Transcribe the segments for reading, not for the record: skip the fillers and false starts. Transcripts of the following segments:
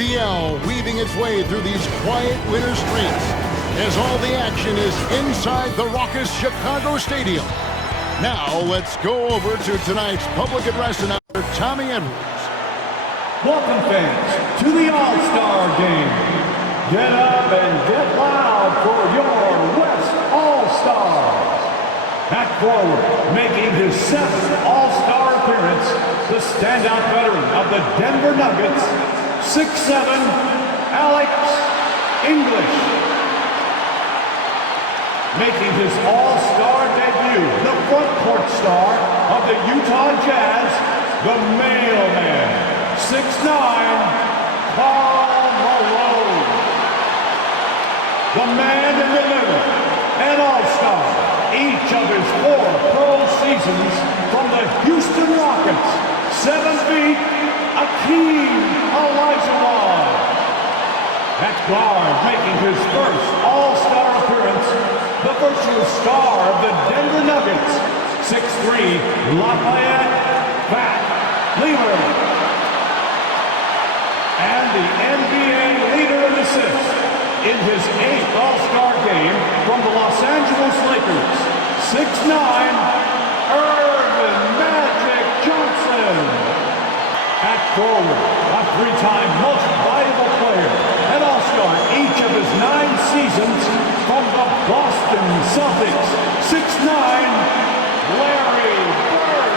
The L weaving its way through these quiet winter streets as all the action is inside the raucous Chicago Stadium. Now let's go over to tonight's public address announcer, Tommy Edwards. Welcome, fans, to the All-Star Game. Get up and get loud for your West All-Stars. At forward, making his 7th All-Star appearance, the standout veteran of the Denver Nuggets, 6'7", Alex English. Making his All-Star debut, the front court star of the Utah Jazz, the mailman, 6'9", Karl Malone. The man in the middle, an All-Star, each of his 4 pro seasons from the Houston Rockets, 7 feet, Akeem Olajuwon. At guard, making his first All-Star appearance, the virtuous star of the Denver Nuggets, 6'3", Lafayette Pat Lever. And the NBA leader in assists in his 8th All-Star game from the Los Angeles Lakers, 6'9", Earvin Magic Johnson. At forward, a 3-time most valuable player, an All-Star each of his 9 seasons from the Boston Celtics, 6'9", Larry Bird.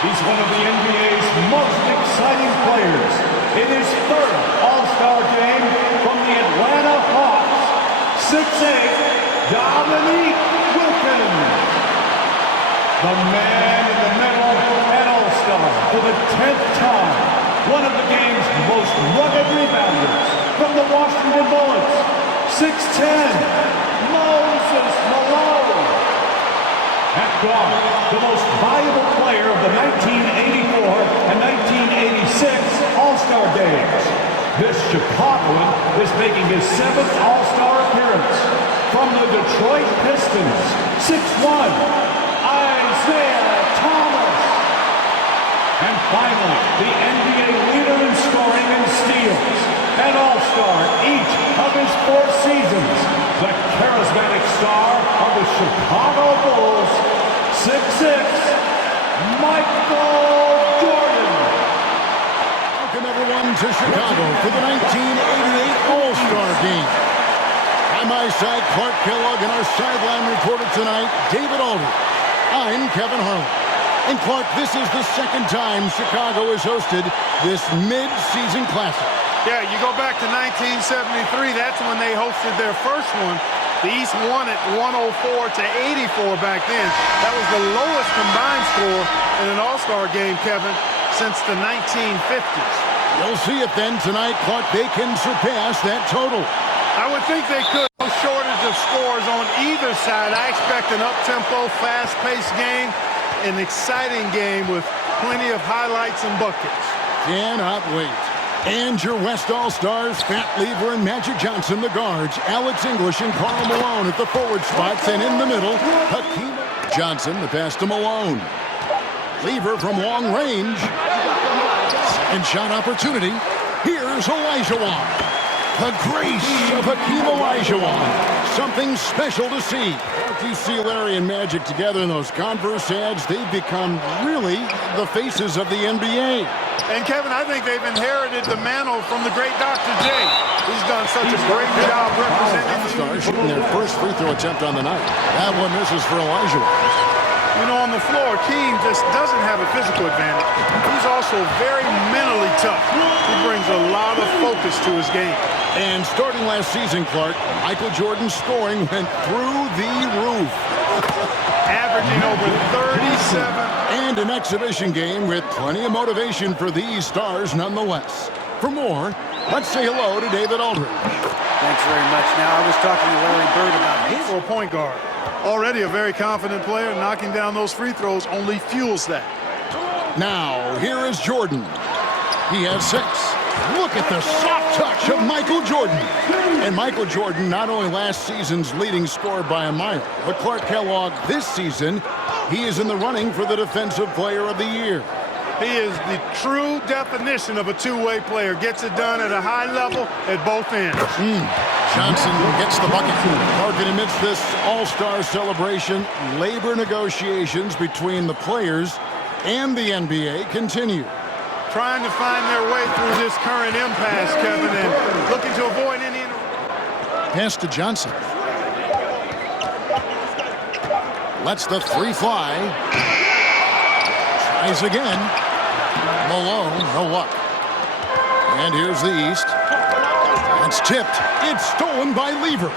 He's one of the NBA's most exciting players in his 3rd All-Star game from the Atlanta Hawks, 6'8", Dominique Wilkins. The man in the middle, an All-Star for the 10th time, one of the game's most rugged rebounders from the Washington Bullets, 6'10", Moses Malone. At guard, the most valuable player of the 1984 and 1986 All-Star games. This Chicagoan is making his 7th All-Star appearance from the Detroit Pistons, 6'1", Isaiah Thomas. And finally, the NBA leader in scoring and steals, an All-Star each of his 4 seasons, the charismatic star of the Chicago Bulls, 6'6", Michael Jordan. Welcome everyone to Chicago for the 1988 All-Star Game. By my side, Clark Kellogg, and our sideline reporter tonight, David Aldridge. I'm Kevin Harlan. And Clark, this is the 2nd time Chicago has hosted this mid-season classic. Yeah, you go back to 1973, that's when they hosted their first one. The East won it 104-84 back then. That was the lowest combined score in an All-Star game, Kevin, since the 1950s. You'll see it then tonight, Clark. They can surpass that total. I would think they could. No shortage of scores on either side. I expect an up-tempo, fast-paced game, an exciting game with plenty of highlights and buckets. Cannot wait. And your West All-Stars, Pat Lever and Magic Johnson, the guards, Alex English and Karl Malone at the forward spots, and in the middle, Hakeem Johnson, the pass to Malone. Lever from long range. And shot opportunity. Here's Olajuwon. The grace of Hakeem Olajuwon. Something special to see. If you see Larry and Magic together in those Converse ads, they've become really the faces of the NBA. And Kevin, I think they've inherited the mantle from the great Dr. J. He's done such a great job representing the Stars shooting their first free throw attempt on the night. That one misses for Olajuwon. You know, on the floor, Keem just doesn't have a physical advantage. He's also very mentally tough. He brings a lot of focus to his game. And starting last season, Clark, Michael Jordan's scoring went through the roof. Averaging over 37. And an exhibition game with plenty of motivation for these stars nonetheless. For more, let's say hello to David Aldridge. Thanks very much. Now, I was talking to Larry Bird about his... For a point guard. Already a very confident player. Knocking down those free throws only fuels that. Now, here is Jordan. He has 6. Look at the soft touch of Michael Jordan. And Michael Jordan, not only last season's leading scorer by a mile, but Clark Kellogg this season, he is in the running for the Defensive Player of the Year. He is the true definition of a two-way player. Gets it done at a high level at both ends. Johnson gets the bucket. Larkin amidst this all-star celebration. Labor negotiations between the players and the NBA continue. Trying to find their way through this current impasse, Kevin, and looking to avoid any... Pass to Johnson. Lets the three fly. Tries again. Malone, no luck. And here's the East. It's tipped. It's stolen by Lever.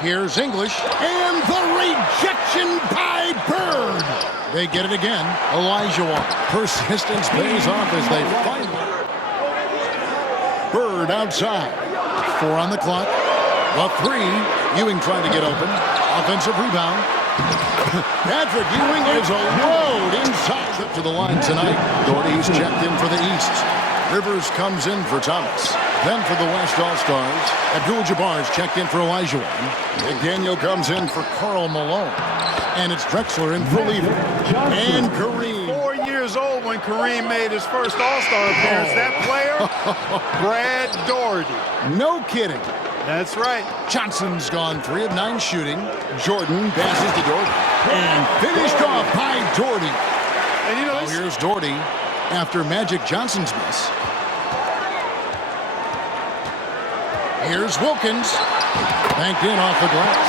Here's English. And the rejection by Bird. They get it again. Olajuwon. Persistence pays off as they find it. Bird outside. 4 on the clock. The three. Ewing trying to get open. Offensive rebound. Patrick Ewing is a load inside. Trip to the line tonight. Doherty's checked in for the East. Rivers comes in for Thomas. Then for the West All-Stars, Abdul-Jabbar's checked in for Olajuwon. McDaniel comes in for Karl Malone. And it's Drexler in for Lever. And Kareem. 4 years old when Kareem made his first All-Star appearance. That player, Brad Daugherty. No kidding. That's right. Johnson's gone 3 of 9 shooting. Jordan passes to Daugherty. And finished off by Daugherty. And you know, Here's Daugherty after Magic Johnson's miss. Here's Wilkins. Banked in off the glass.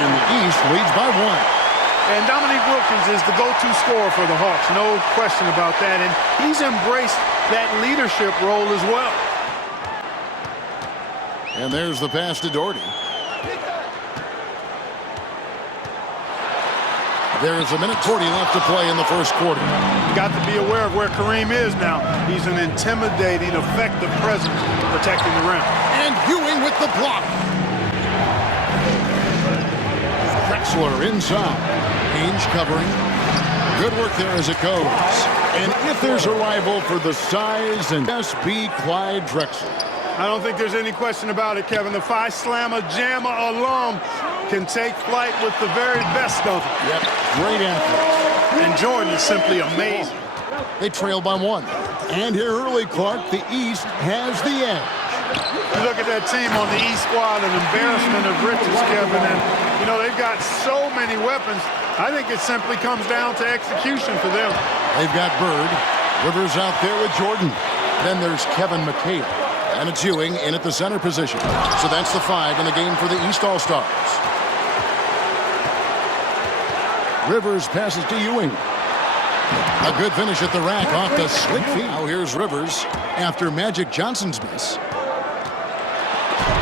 And the East leads by 1. And Dominique Wilkins is the go-to scorer for the Hawks. No question about that. And he's embraced that leadership role as well. And there's the pass to Daugherty. There is 1:40 left to play in the first quarter. You got to be aware of where Kareem is now. He's an intimidating, effective presence protecting the rim. And Ewing with the block. Drexler inside. Ainge covering. Good work there as it goes. And if there's a rival for the size and SB Clyde Drexler. I don't think there's any question about it, Kevin. The Phi Slamma Jamma alum can take flight with the very best of them. Yep, great athlete. And Jordan is simply amazing. They trail by 1. And here early, Clark, the East has the edge. You look at that team on the East squad, an embarrassment of riches, Kevin. And, you know, they've got so many weapons. I think it simply comes down to execution for them. They've got Bird. Rivers out there with Jordan. Then there's Kevin McHale. And it's Ewing in at the center position. So that's the 5 in the game for the East All-Stars. Rivers passes to Ewing. A good finish at the rack off the slick feet. Now here's Rivers after Magic Johnson's miss.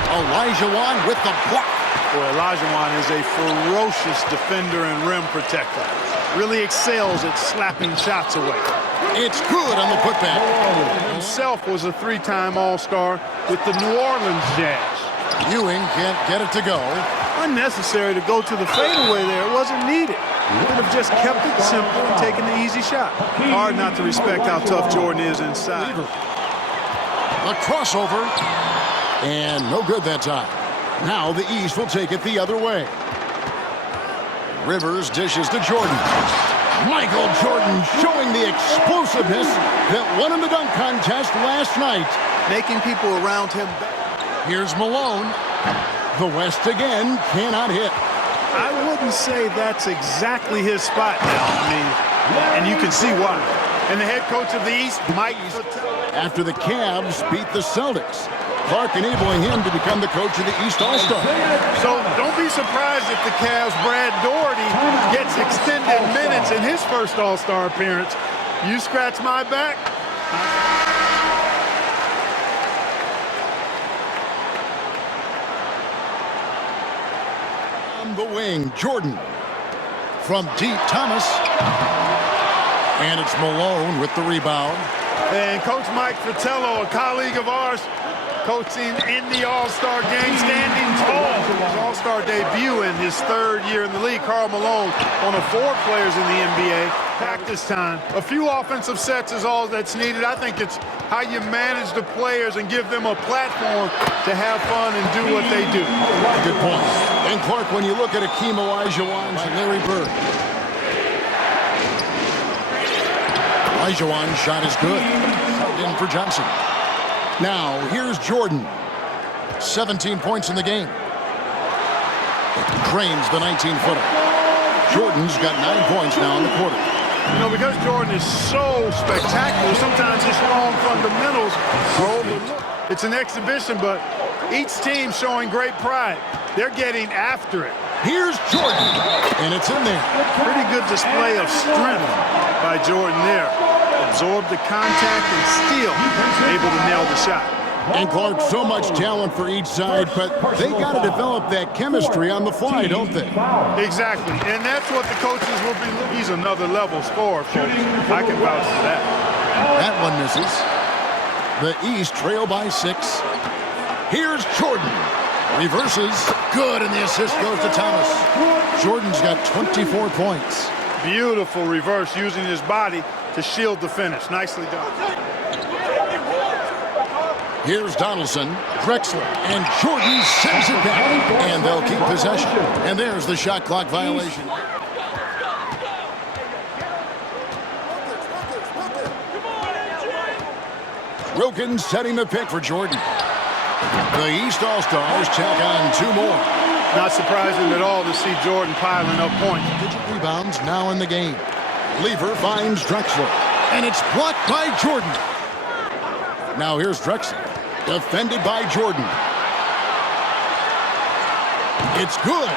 Olajuwon with the block. Boy, Olajuwon is a ferocious defender and rim protector. Really excels at slapping shots away. It's good on the putback. Himself was a 3-time All-Star with the New Orleans Jazz. Ewing can't get it to go. Unnecessary to go to the fadeaway there. It wasn't needed. Could have just kept it simple and taken the easy shot. Hard not to respect how tough Jordan is inside. A crossover. And no good that time. Now the East will take it the other way. Rivers dishes to Jordan. Michael Jordan showing the explosiveness that won in the dunk contest last night. Making people around him better. Here's Malone. The West again cannot hit. I wouldn't say that's exactly his spot now. I mean, and you can see why. And the head coach of the East, Mike Fratello. After the Cavs beat the Celtics, Clark enabling him to become the coach of the East All-Star. So don't be surprised if the Cavs' Brad Daugherty gets extended minutes in his first All-Star appearance. You scratch my back. On the wing, Jordan. From deep, Thomas. And it's Malone with the rebound. And Coach Mike Fratello, a colleague of ours, coaching in the All-Star game, standing tall. His All-Star debut in his 3rd year in the league. Karl Malone, one of 4 players in the NBA. Practice time. A few offensive sets is all that's needed. I think it's how you manage the players and give them a platform to have fun and do what they do. Good point. And Clark, when you look at Akeem Olajuwon and Larry Bird, Olajuwon's shot is good. Subbed in for Johnson. Now, here's Jordan. 17 points in the game. Drains the 19-footer. Jordan's got 9 points now in the quarter. You know, because Jordan is so spectacular, sometimes his strong fundamentals are overlooked. It's an exhibition, but each team showing great pride. They're getting after it. Here's Jordan, and it's in there. Pretty good display of strength by Jordan there. Absorbed the contact and still able to nail the shot. And Clark, so much talent for each side, but they got to develop that chemistry on the fly, don't they? Exactly, and that's what the coaches will be looking. He's another level scorer, folks. I can vouch for that. That one misses. The East trail by 6. Here's Jordan. Reverses. Good, and the assist goes to Thomas. Jordan's got 24 points. Beautiful reverse using his body to shield the finish. Nicely done. Here's Donaldson, Drexler, and Jordan sends it back. And they'll keep possession. And there's the shot clock violation. Wilkins setting the pick for Jordan. The East All-Stars tack on 2 more. Not surprising at all to see Jordan piling up points. Rebounds now in the game. Lever finds Drexler. And it's blocked by Jordan. Now here's Drexler. Defended by Jordan. It's good.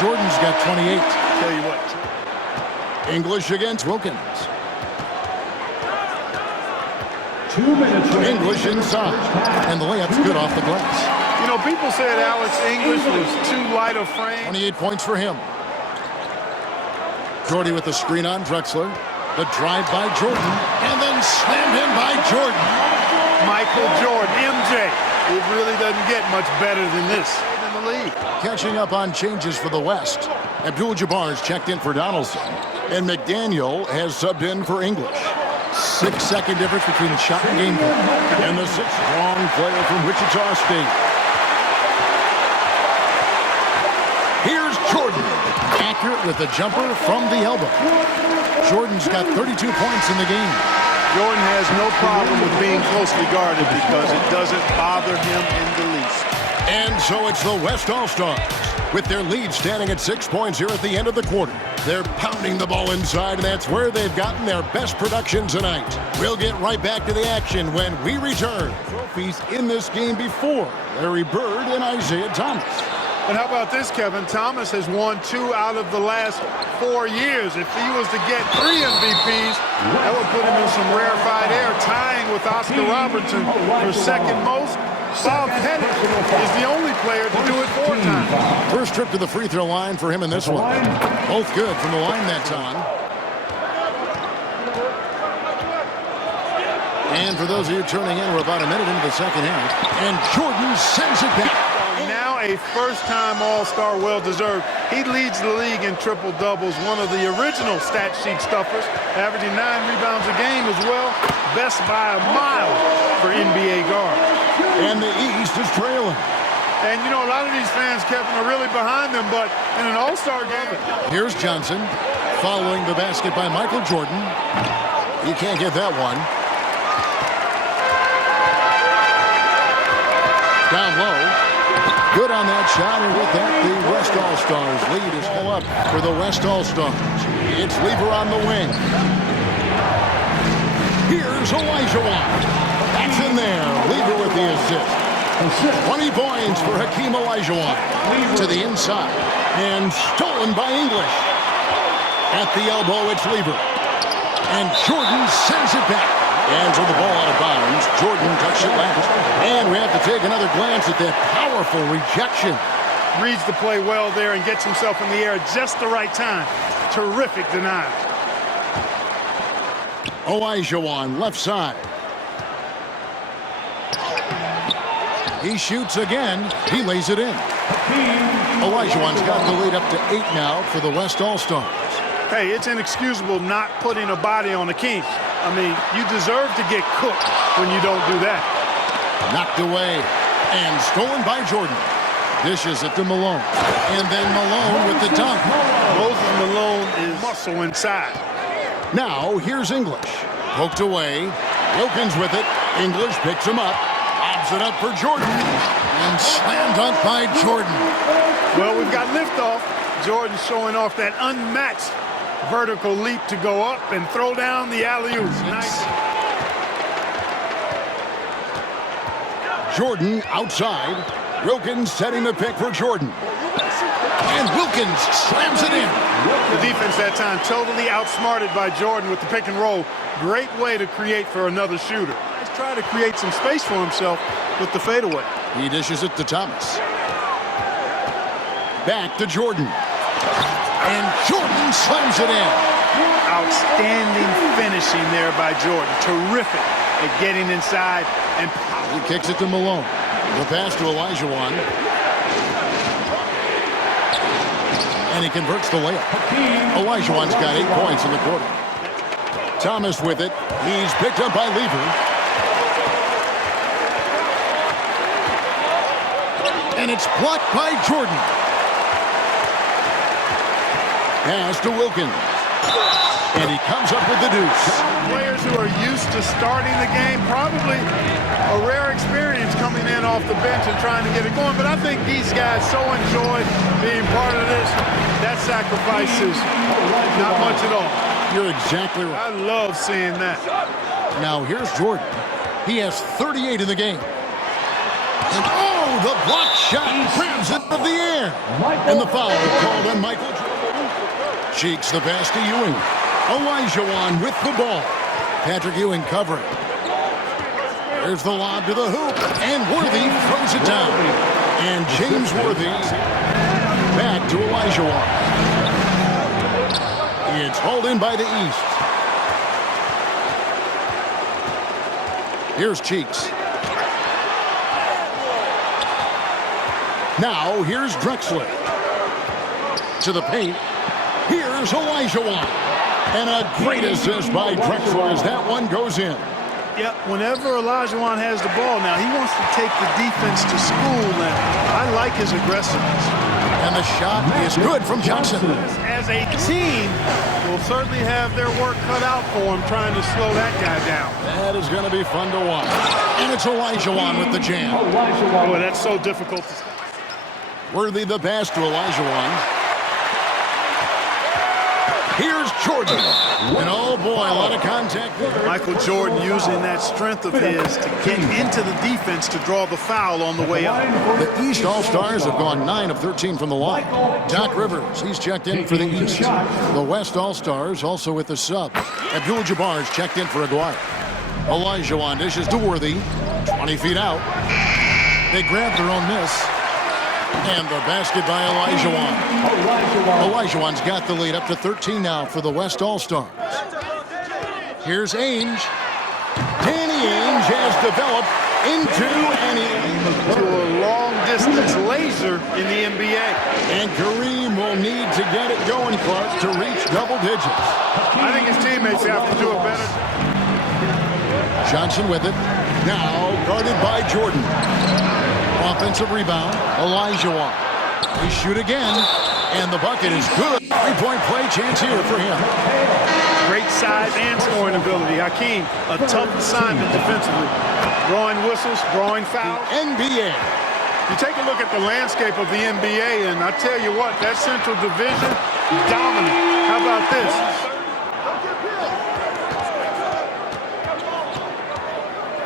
Jordan's got 28. Tell you what. English against Wilkins. 2 minutes remaining. English inside. And the layup's good off the glass. You know, people said Alex English was too light of frame. 28 points for him. Jordy with the screen on Drexler. The drive by Jordan. And then slammed in by Jordan. Michael Jordan, MJ. It really doesn't get much better than this in the league. Catching up on changes for the West. Abdul-Jabbar's checked in for Donaldson. And McDaniel has subbed in for English. 6-second difference between the shot and game plan. And the 6th strong player from Wichita State. Here's Jordan. Accurate with the jumper from the elbow. Jordan's got 32 points in the game. Jordan has no problem with being closely guarded because it doesn't bother him in the least. And so it's the West All-Stars. With their lead standing at 6 points here at the end of the quarter. They're pounding the ball inside, and that's where they've gotten their best production tonight. We'll get right back to the action when we return. Trophies in this game before Larry Bird and Isaiah Thomas. And how about this, Kevin? Thomas has won 2 out of the last 4 years. If he was to get 3 MVPs, that would put him in some rarefied air, tying with Oscar Robertson for second most. Bob Pettit is the only player to do it 4 times. First trip to the free throw line for him in this one. Both good from the line that time. And for those of you turning in, we're about a minute into the second half. And Jordan sends it back. Now a first-time All-Star, well-deserved. He leads the league in triple-doubles, one of the original stat sheet stuffers, averaging 9 rebounds a game as well. Best by a mile for NBA guard. And the East is trailing. And, you know, a lot of these fans, Kevin, are really behind them, but in an All-Star game. Here's Johnson following the basket by Michael Jordan. He can't get that one. Down low. Good on that shot, and with that, the West All-Stars lead is all up for the West All-Stars. It's Lever on the wing. Here's Olajuwon. That's in there. Lever with the assist. 20 points for Hakeem Olajuwon. To the inside. And stolen by English. At the elbow, it's Lever. And Jordan sends it back. And to the ball out of bounds. Jordan touched it last. And we have to take another glance at that powerful rejection. Reads the play well there and gets himself in the air at just the right time. Terrific denial. Olajuwon, left side. He shoots again. He lays it in. Olajuwon's got the lead up to 8 now for the West All-Stars. Hey, it's inexcusable not putting a body on the king. I mean, you deserve to get cooked when you don't do that. Knocked away and stolen by Jordan. Dishes it to Malone. And then Malone with the dunk. Moses Malone is muscle inside. Now, here's English. Poked away. Wilkins with it. English picks him up. Lobs it up for Jordan. And slam dunk by Jordan. Well, we've got liftoff. Jordan showing off that unmatched vertical leap to go up and throw down the alley-oop. Nice. Jordan outside. Wilkins setting the pick for Jordan. And Wilkins slams it in. The defense that time totally outsmarted by Jordan with the pick and roll. Great way to create for another shooter. He's trying to create some space for himself with the fadeaway. He dishes it to Thomas. Back to Jordan. And Jordan slams it in. Outstanding finishing there by Jordan. Terrific at getting inside and he kicks it to Malone. The pass to Olajuwon. And he converts the layup. Olajuwon's got 8 points in the quarter. Thomas with it. He's picked up by Lever. And it's blocked by Jordan. Pass to Wilkins. And he comes up with the deuce. Players who are used to starting the game, probably a rare experience coming in off the bench and trying to get it going. But I think these guys so enjoyed being part of this. That sacrifice is not much at all. You're exactly right. I love seeing that. Now here's Jordan. He has 38 in the game. And oh, the block shot grabs it out of the air. And the foul called on Michael Jordan. Cheeks the pass to Ewing. Olajuwon with the ball. Patrick Ewing covering. There's the lob to the hoop. And Worthy throws it down. And James Worthy back to Olajuwon. It's hauled in by the East. Here's Cheeks. Now here's Drexler. To the paint. Here's Olajuwon. And a great assist by Drexler as that one goes in. Yep, whenever Olajuwon has the ball now, he wants to take the defense to school, and I like his aggressiveness. And the shot is good from Johnson. As a team, will certainly have their work cut out for him trying to slow that guy down. That is going to be fun to watch. And it's Olajuwon with the jam. Boy, that's so difficult. Worthy the pass to Olajuwon. Here's Jordan. And oh boy, a lot of contact there. Michael Jordan using that strength of his to get into the defense to draw the foul on the way up. The East All-Stars have gone 9 of 13 from the line. Doc Rivers, he's checked in for the East. The West All-Stars also with the sub. Abdul-Jabbar's checked in for Aguirre. Olajuwon dishes to Worthy. 20 feet out. They grab their own miss. And the basket by Olajuwon. Olajuwon's got the lead up to 13 now for the West All-Stars. Here's Ainge. Danny Ainge has developed into To a long-distance laser in the NBA. And Kareem will need to get it going, Clark, to reach double digits. I think his teammates have to do it better. Johnson with it. Now guarded by Jordan. Offensive rebound, Olajuwon. They shoot again, and the bucket is good. Three-point play chance here for him. Great size and scoring ability. Hakeem, a tough assignment defensively. Drawing whistles, drawing fouls. NBA. You take a look at the landscape of the NBA, and I tell you what, that Central Division, dominant. How about this?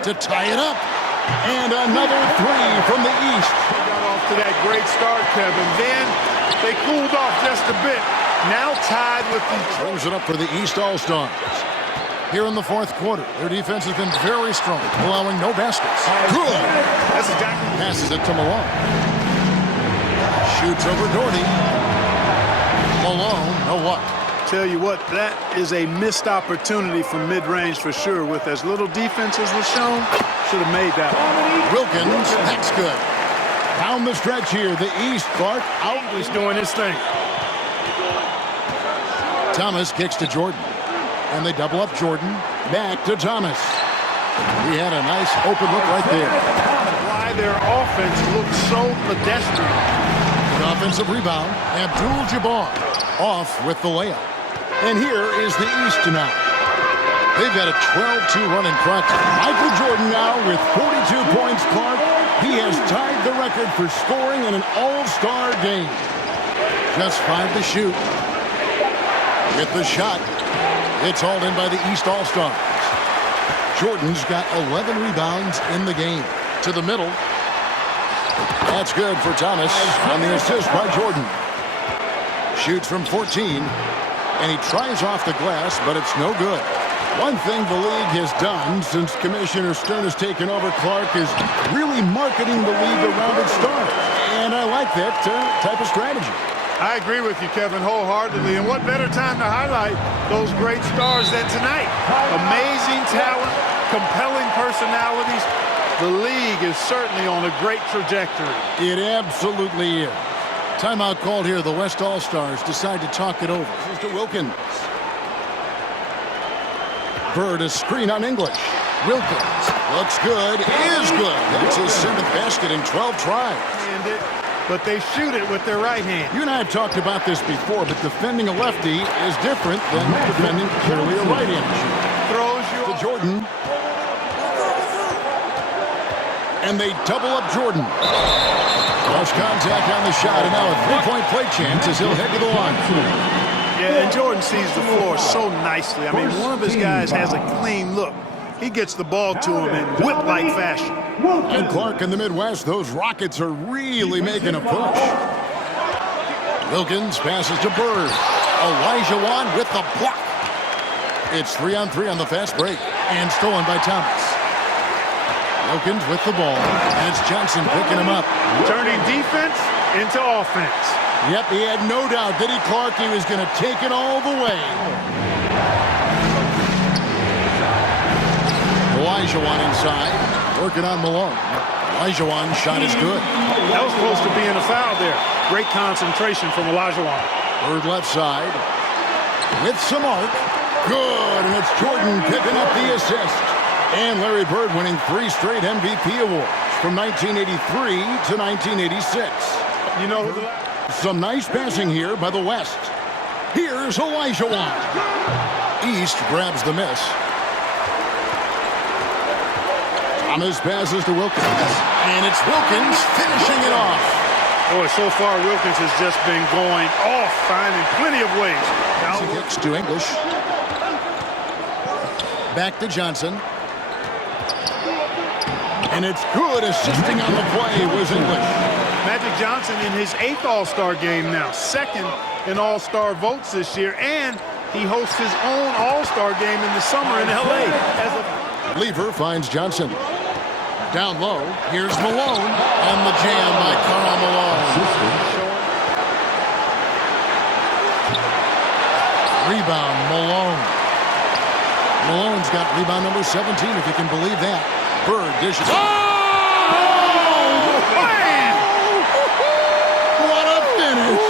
To tie it up. And another three from the East. They got off to that great start, Kevin. Then they cooled off just a bit. Now tied with the... Throws it up for the East All-Stars. Here in the fourth quarter, their defense has been very strong, allowing no baskets. Good. That's exactly... Passes it to Malone. Shoots over Doherty. Malone, no luck. Tell you what, that is a missed opportunity from mid-range for sure. With as little defense as was shown, should have made that one. Wilkins, that's good. Down the stretch here, the East, Clark out. He's doing his thing. Thomas kicks to Jordan. And they double up Jordan. Back to Thomas. He had a nice open look right there. Why their offense looks so pedestrian. An offensive rebound. Abdul-Jabbar off with the layup. And here is the East tonight. They've got a 12-2 run in front. Michael Jordan now with 42 points, Clark. He has tied the record for scoring in an all-star game. Just 5 to shoot. With the shot, it's hauled in by the East All-Stars. Jordan's got 11 rebounds in the game. To the middle. That's good for Thomas on the assist by Jordan. Shoots from 14, and he tries off the glass, but it's no good. One thing the league has done since Commissioner Stern has taken over, Clark, is really marketing the league around its stars. And I like that type of strategy. I agree with you, Kevin, wholeheartedly. And what better time to highlight those great stars than tonight? Amazing talent, compelling personalities. The league is certainly on a great trajectory. It absolutely is. Timeout called here. The West All-Stars decide to talk it over. This is to Wilkins. Bird, a screen on English. Wilkins looks good, is good. That's his 7th basket in 12 tries. But they shoot it with their right hand. You and I have talked about this before, but defending a lefty is different than defending purely a right-handed shooter. Throws you to Jordan. And they double up Jordan. Lost contact on the shot, and now a three-point play chance as he'll head to the line. Yeah, and Jordan sees the floor so nicely. I mean, one of his guys has a clean look. He gets the ball to him in whip-like fashion. And Clark in the Midwest, those Rockets are really making a push. Wilkins passes to Bird. Olajuwon with the block. It's 3-on-3 on the fast break, and stolen by Thomas. Wilkins with the ball. That's Johnson picking him up. Turning defense into offense. Yep, he had no doubt, did he, Clark? He was going to take it all the way. Olajuwon inside, working on Malone. Olajuwon's shot is good. That was close to being a foul there. Great concentration from Olajuwon. Bird left side. With some arc. Good, and it's Jordan picking up the assist. And Larry Bird winning 3 straight MVP awards from 1983 to 1986. You know, some nice passing here by the West. Here's Olajuwon. East grabs the miss. Thomas passes to Wilkins. And it's Wilkins finishing it off. Boy, so far Wilkins has just been going off, finding plenty of ways. Now he gets to English. Back to Johnson. And it's good. Assisting on the play was English. Magic Johnson in his 8th All-Star game now. 2nd in All-Star votes this year. And he hosts his own All-Star game in the summer in L.A. Lever finds Johnson. Down low. Here's Malone. And the jam by Karl Malone. Rebound, Malone. Malone's got rebound number 17, if you can believe that. Bird dishes. Oh! Man! What a finish!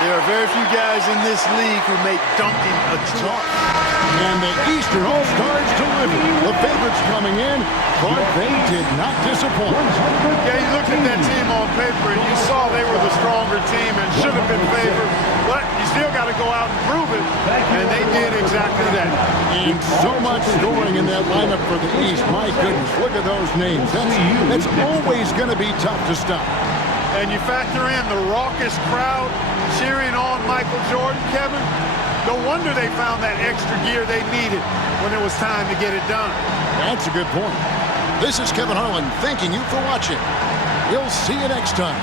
There are very few guys in this league who make dunking a chore. And the Eastern All-Stars deliver. The favorites coming in, but they did not disappoint. Yeah, you looked at that team on paper and you saw they were the stronger team and should have been favored. But you still got to go out and prove it, and they did exactly that. And so much scoring in that lineup for the East. My goodness, look at those names. That's always going to be tough to stop. And you factor in the raucous crowd cheering on Michael Jordan, Kevin. No wonder they found that extra gear they needed when it was time to get it done. That's a good point. This is Kevin Harlan thanking you for watching. We'll see you next time.